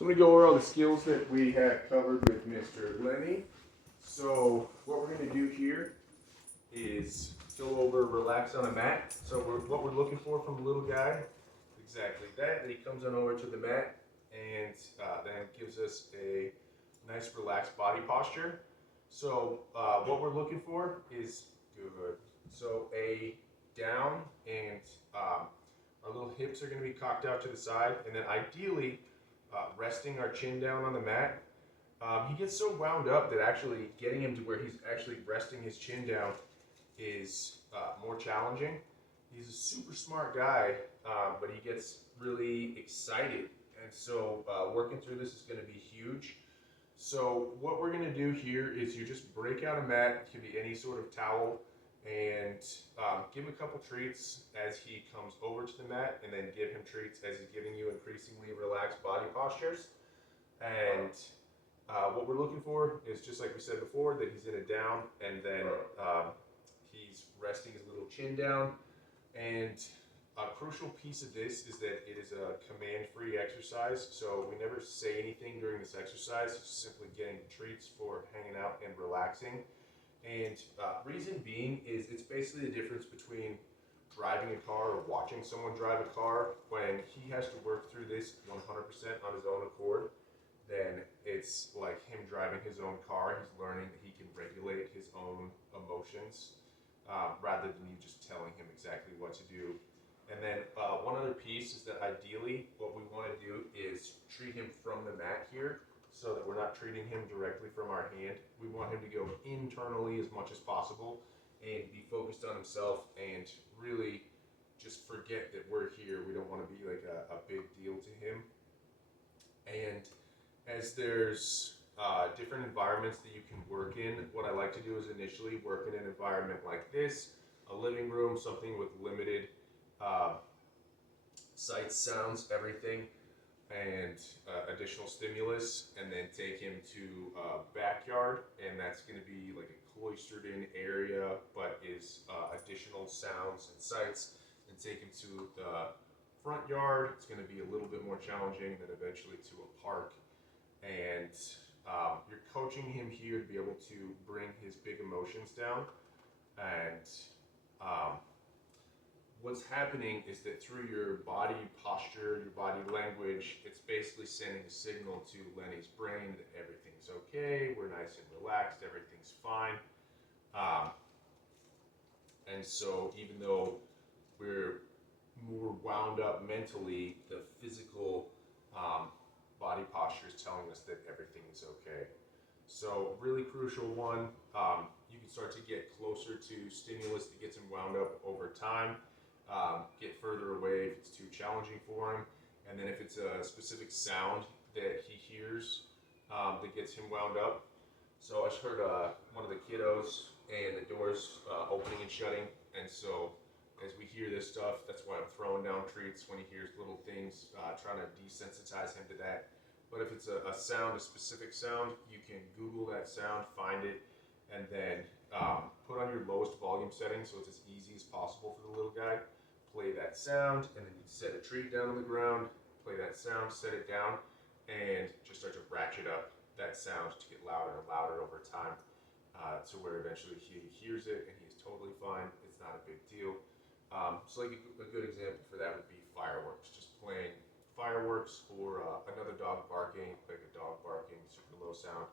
So I'm going to go over all the skills that we had covered with Mr. Lenny. So what we're going to do here is go over relax on a mat. So what we're looking for from a little guy, exactly that. And he comes on over to the mat and then gives us a nice relaxed body posture. So what we're looking for is good. So a down and our little hips are going to be cocked out to the side, and then ideally resting our chin down on the mat. He gets so wound up that actually getting him to where he's actually resting his chin down is more challenging. He's a super smart guy, but he gets really excited, and so working through this is going to be huge. So what we're going to do here is you just break out a mat. It can be any sort of towel, and give him a couple treats as he comes over to the mat, and then give him treats as he's giving you increasingly relaxed body postures. And what we're looking for is, just like we said before, that he's in a down, and then he's resting his little chin down. And a crucial piece of this is that it is a command-free exercise, so we never say anything during this exercise. It's just simply getting treats for hanging out and relaxing. And reason being is it's basically the difference between driving a car or watching someone drive a car. When he has to work through this 100% on his own accord, then it's like him driving his own car. He's learning that he can regulate his own emotions rather than you just telling him exactly what to do. And then one other piece is that ideally what we want to do is treat him from the mat here, so that we're not treating him directly from our hand. We want him to go internally as much as possible and be focused on himself and really just forget that we're here. We don't want to be like a big deal to him. And as there's different environments that you can work in, what I like to do is initially work in an environment like this, a living room, something with limited sights, sounds, everything, and additional stimulus, and then take him to a backyard, and that's going to be like a cloistered in area, but is additional sounds and sights, and take him to the front yard. It's going to be a little bit more challenging, then eventually to a park. And you're coaching him here to be able to bring his big emotions down. And what's happening is that through your body posture, your body language, it's basically sending a signal to Lenny's brain that everything's okay, we're nice and relaxed, everything's fine. And so even though we're more wound up mentally, the physical body posture is telling us that everything is okay. So really crucial one. You can start to get closer to stimulus that gets him wound up over time. Get further away if it's too challenging for him. And then if it's a specific sound that he hears that gets him wound up. So I just heard one of the kiddos and the doors opening and shutting. And so as we hear this stuff, that's why I'm throwing down treats when he hears little things, trying to desensitize him to that. But if it's a sound, a specific sound, you can Google that sound, find it, and then put on your lowest volume setting so it's as easy as possible for the little guy. Play that sound, and then you set a treat down on the ground, play that sound, set it down, and just start to ratchet up that sound to get louder and louder over time to where eventually he hears it and he's totally fine. It's not a big deal. So like a good example for that would be fireworks. Just playing fireworks or another dog barking, like a dog barking, super low sound,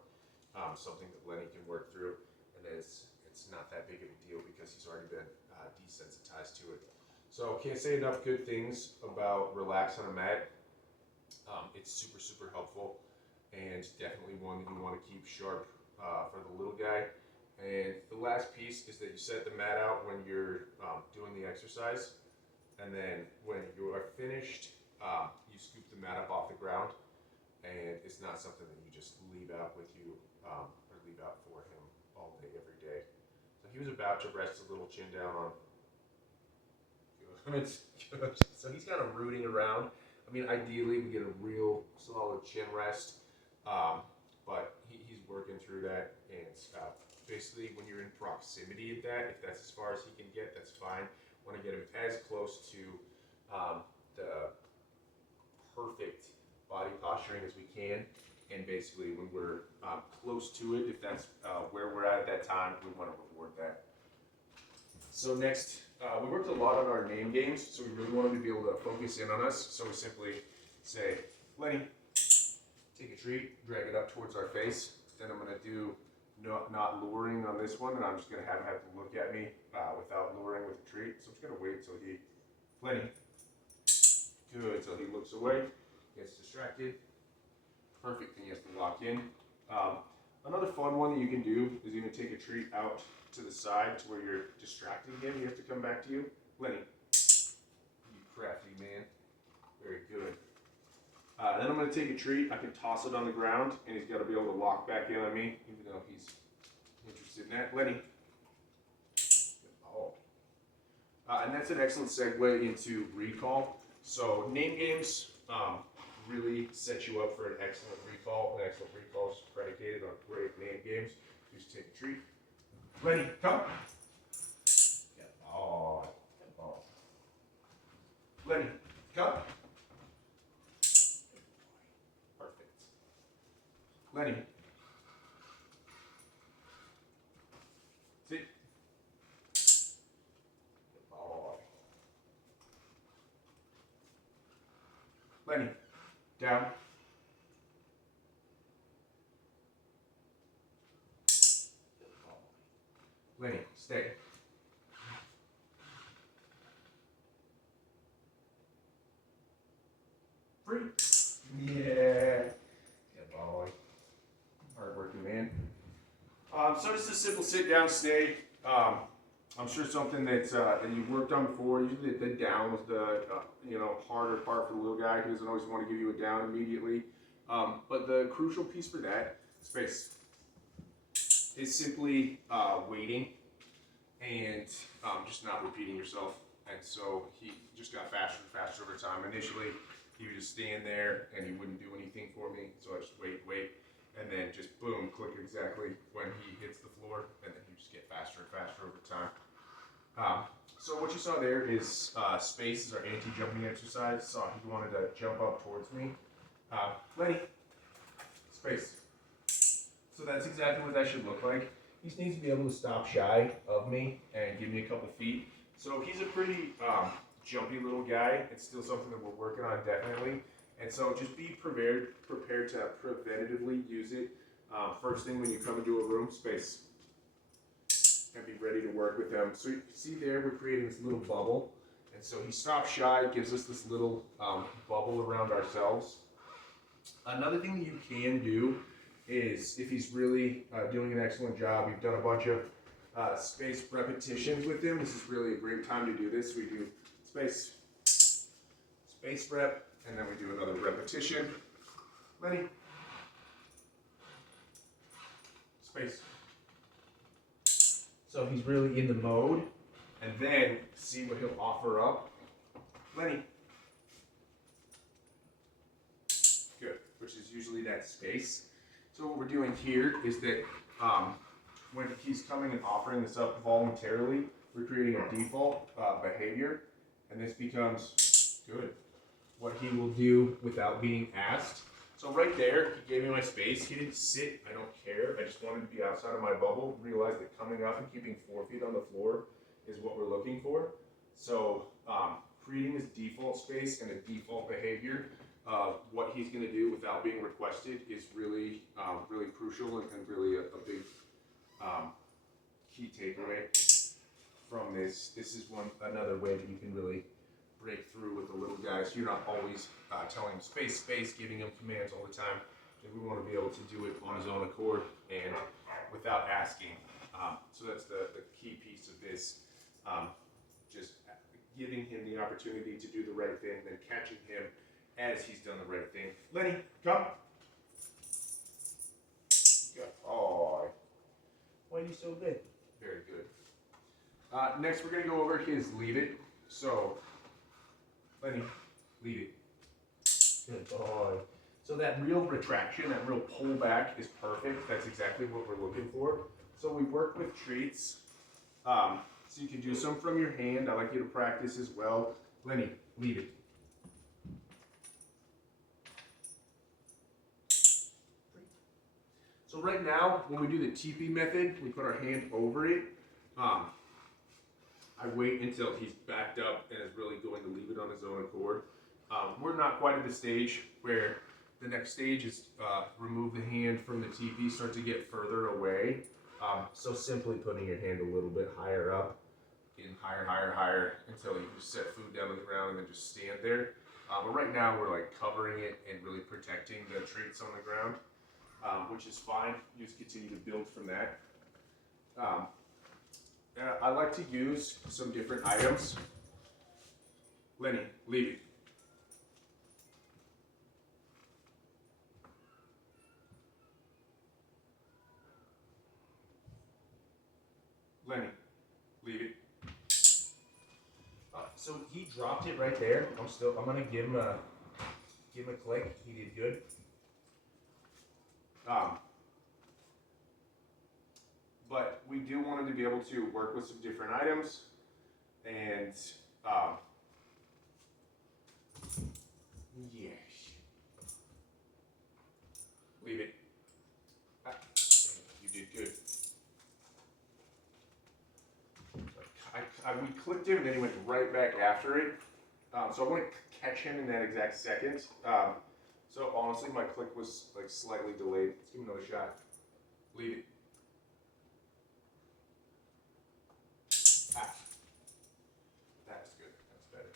something that Lenny can work through, and then it's not that big of a deal because he's already been desensitized to it. So can't say enough good things about relax on a mat. It's super, super helpful, and definitely one that you want to keep sharp for the little guy. And the last piece is that you set the mat out when you're doing the exercise, and then when you are finished, you scoop the mat up off the ground, and it's not something that you just leave out with you or leave out for him all day, every day. So he was about to rest a little chin down on. So he's kind of rooting around. I mean, ideally we get a real solid chin rest, but he's working through that, and basically when you're in proximity of that, if that's as far as he can get, that's fine. Want to get him as close to the perfect body posturing as we can. And basically when we're close to it, if that's where we're at that time, we want to reward that. So next, we worked a lot on our name games, so we really wanted to be able to focus in on us. So we simply say, Lenny, take a treat, drag it up towards our face. Then I'm going to do not luring on this one, and I'm just going to have him have to look at me without luring with a treat. So I'm just going to wait until he, Lenny, good, so he looks away, gets distracted. Perfect, and he has to lock in. Another fun one that you can do is you can take a treat out to the side to where you're distracting him. He has to come back to you. Lenny, you crafty man. Very good. Then I'm going to take a treat. I can toss it on the ground, and he's got to be able to lock back in on me, even though he's interested in that. Lenny. Oh. And that's an excellent segue into recall. So name games really set you up for an excellent recall. An excellent recall is predicated on great name games. Just take a treat. Lenny, come. Good boy. Good boy. Lenny, come. Perfect. Lenny. Sit. Good boy. Lenny, down. Lenny, stay. Free. Yeah. Good boy. Hard-working man. So just a simple sit-down stay. I'm sure something that you've worked on before. Usually the down was the harder part for the little guy. He doesn't always want to give you a down immediately. But the crucial piece for that space is simply waiting and just not repeating yourself. And so he just got faster and faster over time. Initially, he would just stand there and he wouldn't do anything for me. So I just wait, and then just boom, click exactly when he hits the floor, and then you just get faster and faster over time. So what you saw there is space is our anti-jumping exercise. So he wanted to jump up towards me. Lenny, space. So that's exactly what that should look like. He just needs to be able to stop shy of me and give me a couple feet. So he's a pretty jumpy little guy. It's still something that we're working on definitely. And so just be prepared to preventatively use it first thing when you come into a room, space. And be ready to work with him. So you see there, we're creating this little bubble. And so he stops shy, gives us this little bubble around ourselves. Another thing that you can do is if he's really doing an excellent job, we've done a bunch of space repetitions with him. This is really a great time to do this. We do space rep, and then we do another repetition. Lenny, space. So he's really in the mode, and then see what he'll offer up. Lenny. Good, which is usually that space. So what we're doing here is that when he's coming and offering this up voluntarily, we're creating a default behavior, and this becomes good. What he will do without being asked. So right there, he gave me my space. He didn't sit, I don't care. I just wanted to be outside of my bubble, realize that coming up and keeping 4 feet on the floor is what we're looking for. So creating this default space and a default behavior of what he's going to do without being requested is really, really crucial and really a big key takeaway from this. This is another way that you can really break through with the little guys. You're not always telling him space, giving him commands all the time. And we want to be able to do it on his own accord and without asking. So that's the key piece of this. Just giving him the opportunity to do the right thing, then catching him as he's done the right thing. Lenny, come. Good. Oh, why are you so good? Very good. Next, we're going to go over his leave it. So, Lenny, leave it. Good boy. So that real retraction, that real pullback is perfect. That's exactly what we're looking for. So we work with treats. So you can do some from your hand. I like you to practice as well. Lenny, leave it. So right now, when we do the TP method, we put our hand over it. I wait until he's backed up and is really going to leave it on his own accord. We're not quite at the stage where the next stage is remove the hand from the TP, start to get further away. So simply putting your hand a little bit higher up, getting higher, higher, higher, until you just set food down on the ground and then just stand there. But right now we're like covering it and really protecting the traits on the ground, which is fine. You just continue to build from that. I like to use some different items. Lenny, leave it. Lenny, leave it. So he dropped it right there. I'm gonna give him a click. He did good. But we do want him to be able to work with some different items, and yes, leave it. You did good. We clicked him, and then he went right back after it. So I wouldn't catch him in that exact second. So honestly, my click was like slightly delayed. Let's give him another shot. Leave it. That's good. That's better.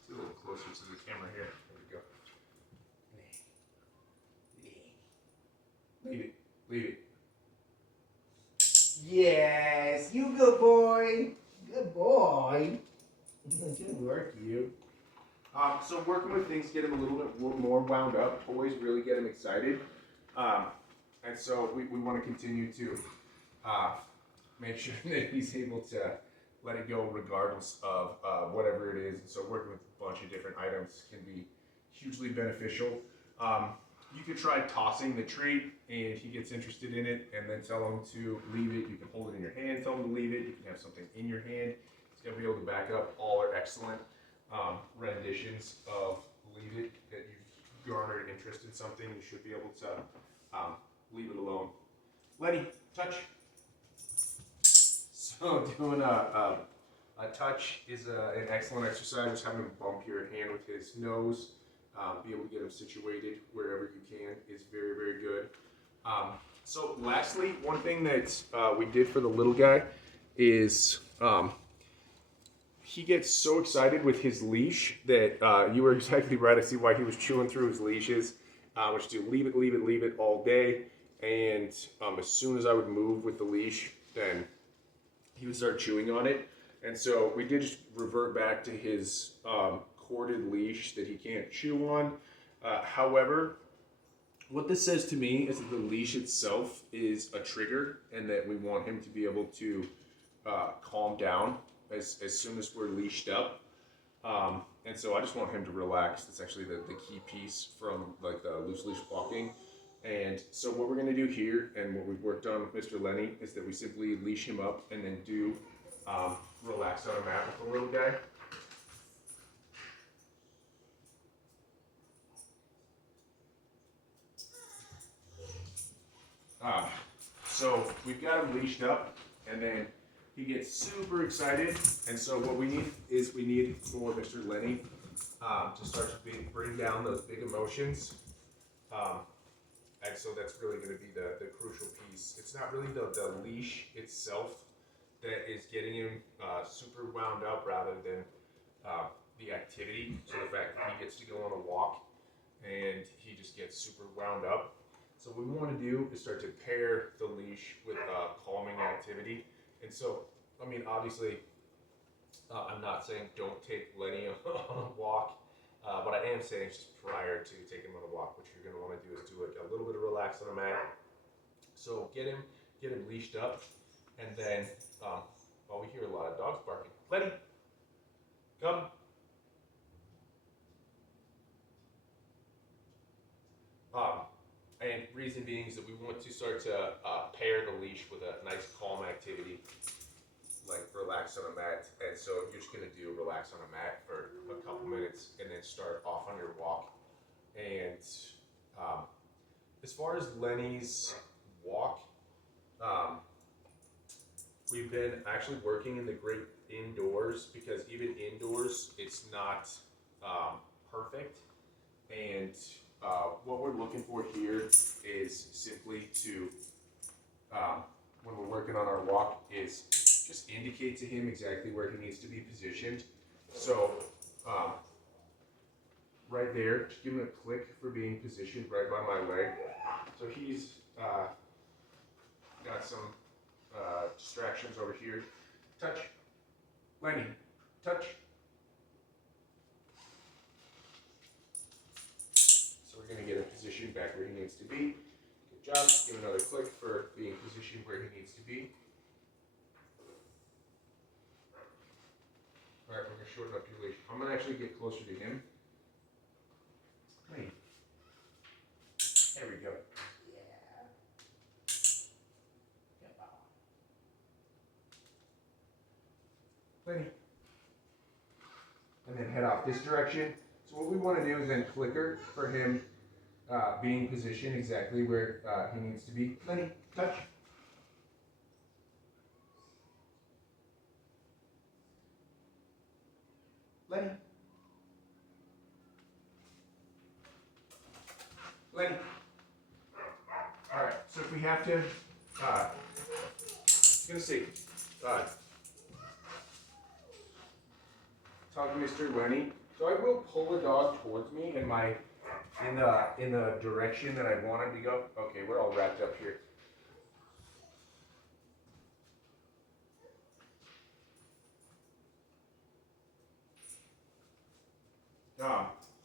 It's a little closer to the camera here. There we go. Leave it. Leave it. Yes, you good boy. Good boy. Good work, you. So working with things, get him a little bit more wound up. Always really get him excited. And so we want to continue to make sure that he's able to let it go regardless of whatever it is. And so working with a bunch of different items can be hugely beneficial. You could try tossing the treat, and he gets interested in it, and then tell him to leave it. You can hold it in your hand, tell him to leave it. You can have something in your hand. He's going to be able to back up. All are excellent renditions of leave it that you've garnered interest in something. You should be able to leave it alone. Lenny, touch. So doing a touch is an excellent exercise. Just having him bump your hand with his nose. Be able to get him situated wherever you can is very, very good. So lastly, one thing that we did for the little guy is he gets so excited with his leash that you were exactly right. I see why he was chewing through his leashes, which do leave it, leave it, leave it all day. And as soon as I would move with the leash, then he would start chewing on it. And so we did just revert back to his corded leash that he can't chew on. However, what this says to me is that the leash itself is a trigger, and that we want him to be able to calm down as soon as we're leashed up. And so I just want him to relax. That's actually the key piece from like the loose leash walking. And so what we're going to do here, and what we've worked on with Mr. Lenny, is that we simply leash him up and then do relax on a mat with the little guy. So we've got him leashed up, and then he gets super excited. And so what we need for Mr. Lenny to start to bring down those big emotions. And so that's really going to be the crucial piece. It's not really the leash itself that is getting him super wound up, rather than the activity. So the fact that he gets to go on a walk and he just gets super wound up. So what we want to do is start to pair the leash with calming activity. And so, I mean, obviously, I'm not saying don't take Lenny on a walk. What I am saying is just prior to taking him on a walk, what you're going to want to do is do like a little bit of relax on a mat. So get him leashed up, and then, we hear a lot of dogs barking. Lenny, come. And reason being is that we want to start to pair the leash with a nice calm activity, like relax. relax on a mat. And so you're just gonna do relax on a mat for a couple minutes and then start off on your walk. And um, as far as Lenny's walk, um, we've been actually working in the great indoors because even indoors, it's not perfect. And what we're looking for here is simply to, when we're working on our walk, is just indicate to him exactly where he needs to be positioned. So right there, just give him a click for being positioned right by my leg. So he's got some distractions over here. Touch. Lenny, touch. So we're going to get him positioned back where he needs to be. Good job. Give him another click for being positioned where he needs to be. All right, we're going to shorten up your leash. I'm going to actually get closer to him. Lenny. There we go. Lenny. And then head off this direction. So what we want to do is then clicker for him being positioned exactly where he needs to be. Lenny, touch. Lenny. Lenny. All right, so if we have to, I'm gonna say, talk to Mr. Lenny. So I will pull the dog towards me in the direction that I want him to go. Okay, we're all wrapped up here.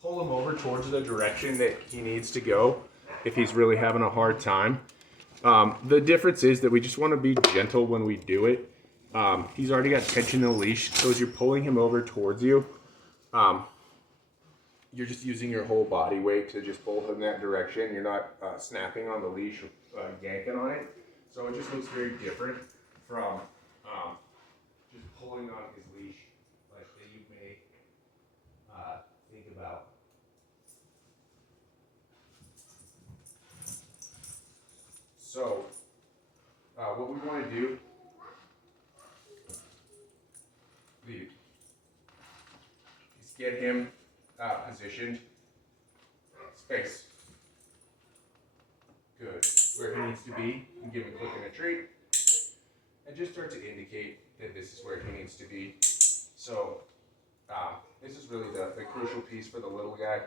Pull him over towards the direction that he needs to go if he's really having a hard time. The difference is that we just want to be gentle when we do it. He's already got tension in the leash, so as you're pulling him over towards you, you're just using your whole body weight to just pull him that direction. You're not snapping on the leash or yanking on it. So it just looks very different from just pulling on his leash like that you may think about. So what we want to do is get him positioned. Space. Good. Where he needs to be. And give him a click and a treat. And just start to indicate that this is where he needs to be. So this is really the crucial piece for the little guy.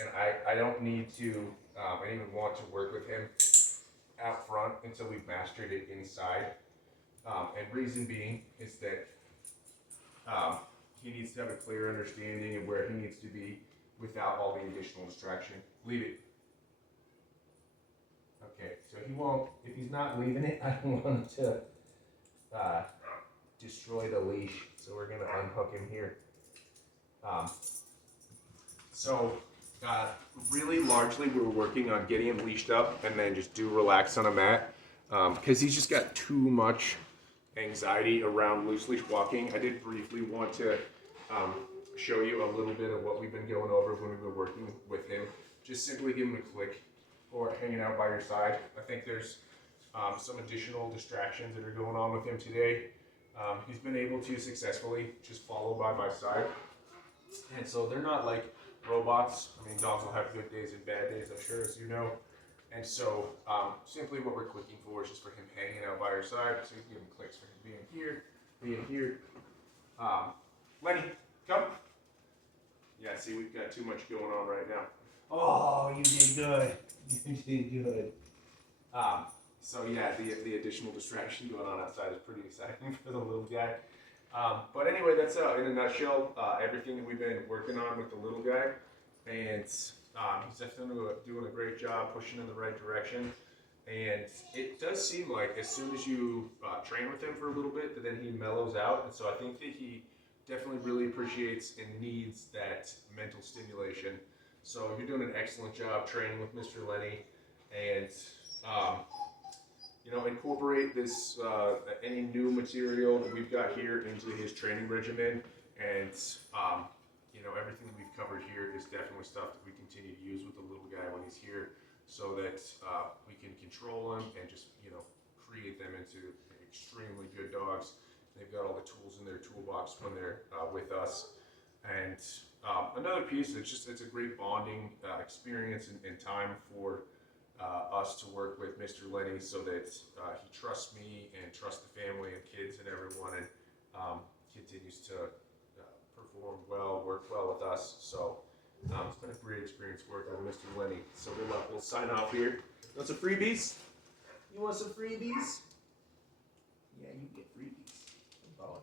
And I don't need to, I don't even want to work with him out front until we've mastered it inside. And reason being is that he needs to have a clear understanding of where he needs to be without all the additional distraction. Leave it. Okay, so he won't, if he's not leaving it, I don't want him to destroy the leash. So we're gonna unhook him here. Really largely we were working on getting him leashed up and then just do relax on a mat because he's just got too much anxiety around loose leash walking. I did briefly want to show you a little bit of what we've been going over when we've been working with him. Just simply give him a click or hanging out by your side. I think there's some additional distractions that are going on with him today. He's been able to successfully just follow by my side. And so they're not like robots. I mean, dogs will have good days and bad days, I'm sure, as you know. And so simply what we're clicking for is just for him hanging out by your side. So you can give him clicks for him being here, being here. Lenny, come. Yeah, see, we've got too much going on right now. Oh, you did good. You did good. So yeah, the additional distraction going on outside is pretty exciting for the little guy. But anyway, that's in a nutshell everything that we've been working on with the little guy, and he's definitely doing a great job pushing in the right direction. And it does seem like as soon as you train with him for a little bit, that then he mellows out. And so I think that he definitely really appreciates and needs that mental stimulation. So you're doing an excellent job training with Mr. Lenny, and incorporate this any new material that we've got here into his training regimen, and everything that we've covered here is definitely stuff that we continue to use with the little guy when he's here, so that we can control him and just create them into extremely good dogs. They've got all the tools in their toolbox when they're with us. And another piece, it's a great bonding experience and time for us to work with Mr. Lenny, so that he trusts me and trusts the family and kids and everyone, and continues to perform well, work well with us. So it's been a great experience working with Mr. Lenny. So we'll sign off here. You want some freebies? You want some freebies? Yeah, you get freebies. Good boy.